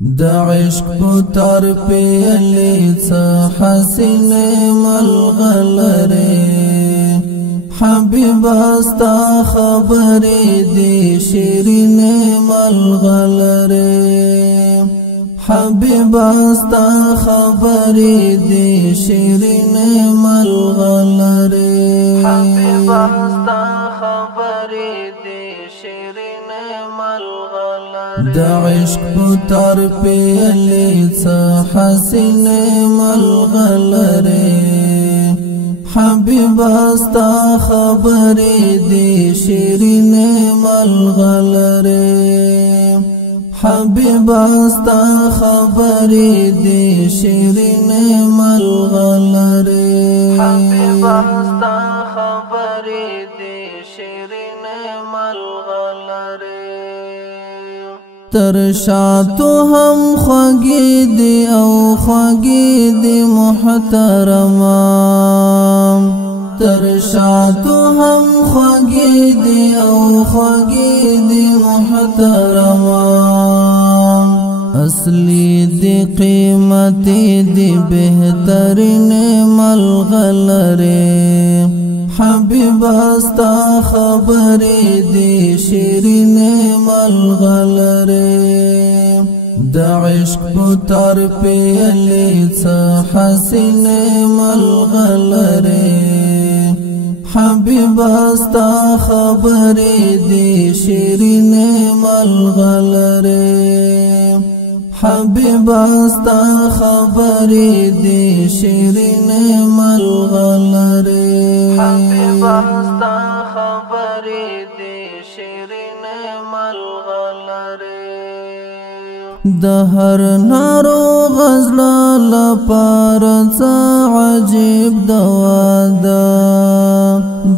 دا عشق پتر پیلی چا حسین ملغلره حبیب استا خبری دی شیرین ملغلره حبیب استا خبری دی شیرین ملغلره حبیب استا خبری دی شیرین ملغلره دا عشق پتر پیلی چا حسین ملغلره حبیب استا خبری دی شیرین ملغلره حبیب استا خبری دی شیرین ملغلره حبیب استا خبری دی شیرین ملغلره ترشاتو هم خوږی دی او خوږی دی محترما ترشاتو هم خوږی دی او خوږی دی محترما اصلی دی قیمتی دی بهترین ملغلره حبیب استا خبری دی شیرین ملغلره دا عشق پتر پیلی چا حسین ملغلره حبیب استا خبری دی شیرین ملغلره حبیب استا خبری دی شیرین ملغلره حبیب استا خبری دی شیرین ملغلره د هر ناروغ زړه لپاره څه عجیب دوا ده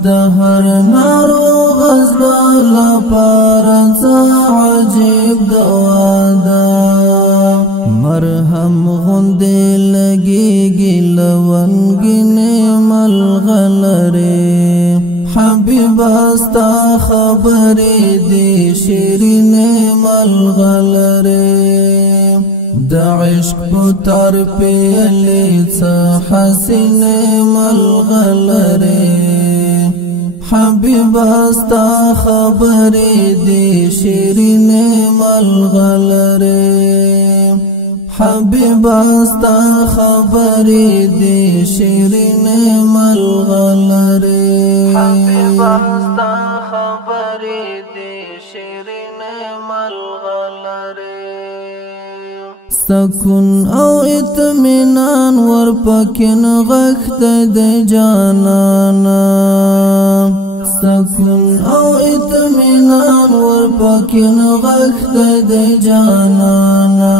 د هر ناروغ زړه لپاره څه عجیب دوا ده مرهم غوندې لګېږي لونګینې ملغلرې حبیب استا خبرې دی شیرینې ملغلرې د عشق پتر پیلې څه حسینې ملغلرې حبیب استا خبرې دی شیرینې ملغلرې حبیب استا خبری دی شیرین ملغلره حبیب استا خبری دی شیرین ملغلره سکون او اطمینان ورپکن غخت دی جانانا سکون او اطمینان ورپکن غخت دی جانانا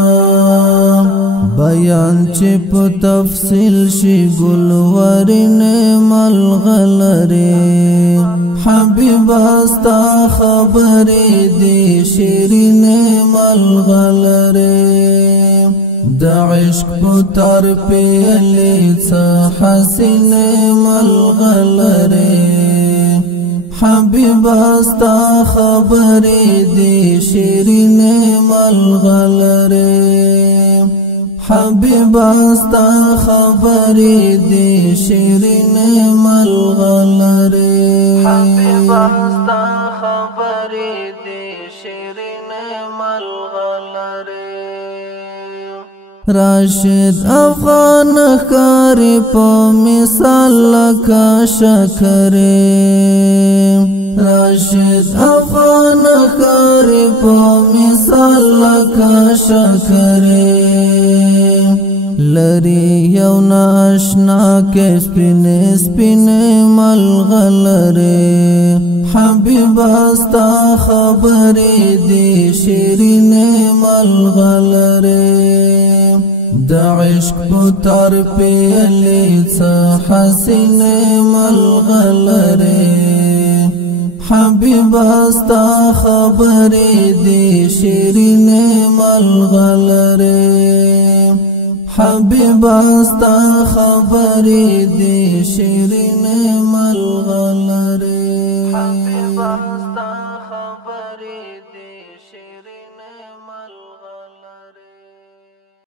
بیان چی پا تفصیل شی گلورین ملغلره حبیب استا خبری دی شیرین ملغلره دا عشق پتر پیلی څه حسین ملغلره حبیب استا خبری دی شیرین ملغلره حبیب استا خبری دی شیرین ملغلره حبیب استا خبری دی شیرین ملغلره راشد افغان کاری پا مثال لکا شکره راشد افغان کاری پا مثال لکا شکره لری یو ناشنا کے سپینے سپینے ملغلرے حبیب استا خبری دی شیرین ملغلرے دا عشق پتر پیلی څه حسین ملغلرے حبیب استا خبری دی شیرین ملغلرے حبیب استا خبری دی شیرین ملغلرے حبیب